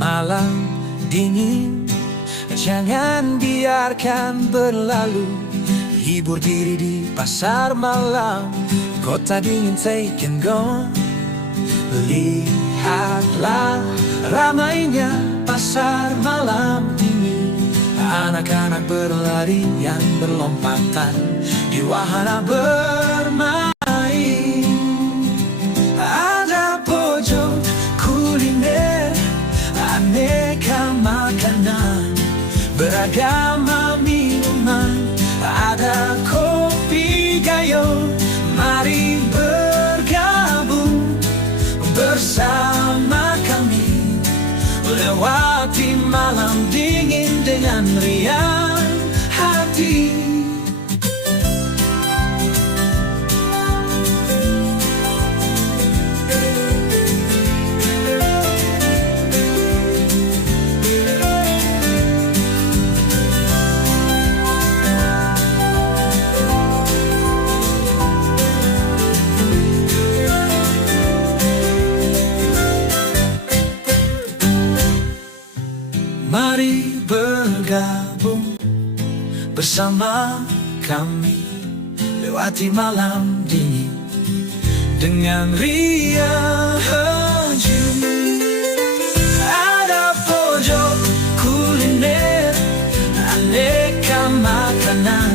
malam dingin. Jangan biarkan berlalu. Hibur diri di pasar malam, kota dingin take and go. Lihatlah ramainya pasar malam dingin. Anak-anak berlarian berlompatan di wahana bermain. Ada pojok kuliner, aneka makanan, beragam minuman. Ada kopi gayo, mari bergabung bersama kami, lewati malam dingin dengan riang hati. Mari bergabung bersama kami, lewati malam dingin dengan riang hati. Ada pojok kuliner, aneka makanan,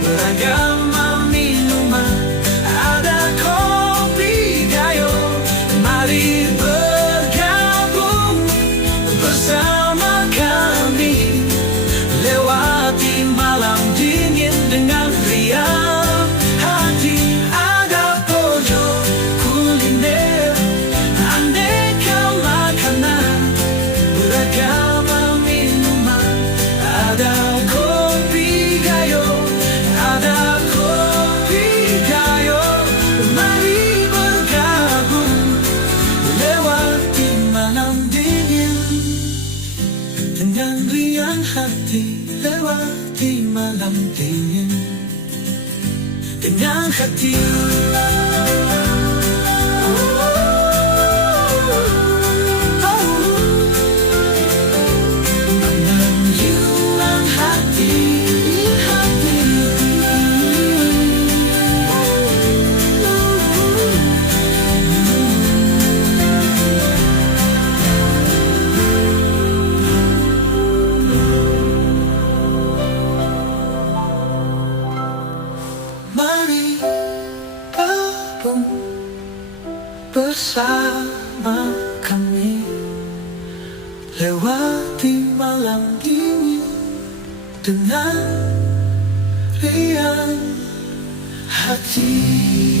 beragam minuman. Ada kopi gayo, mari bergabung bersama kami, lewati malam dingin dengan riang hati. Ada pojok kuliner, aneka makanan, beragam minuman. Ada kopi gayo, ada kopi gayo, mari bergabung lewati malam dingin dengan riang hati. Lewati malam dingin dengan hati. Menyilang hati, hati. Mari gabung bersama kami, lewati malam dingin dengan riang hati.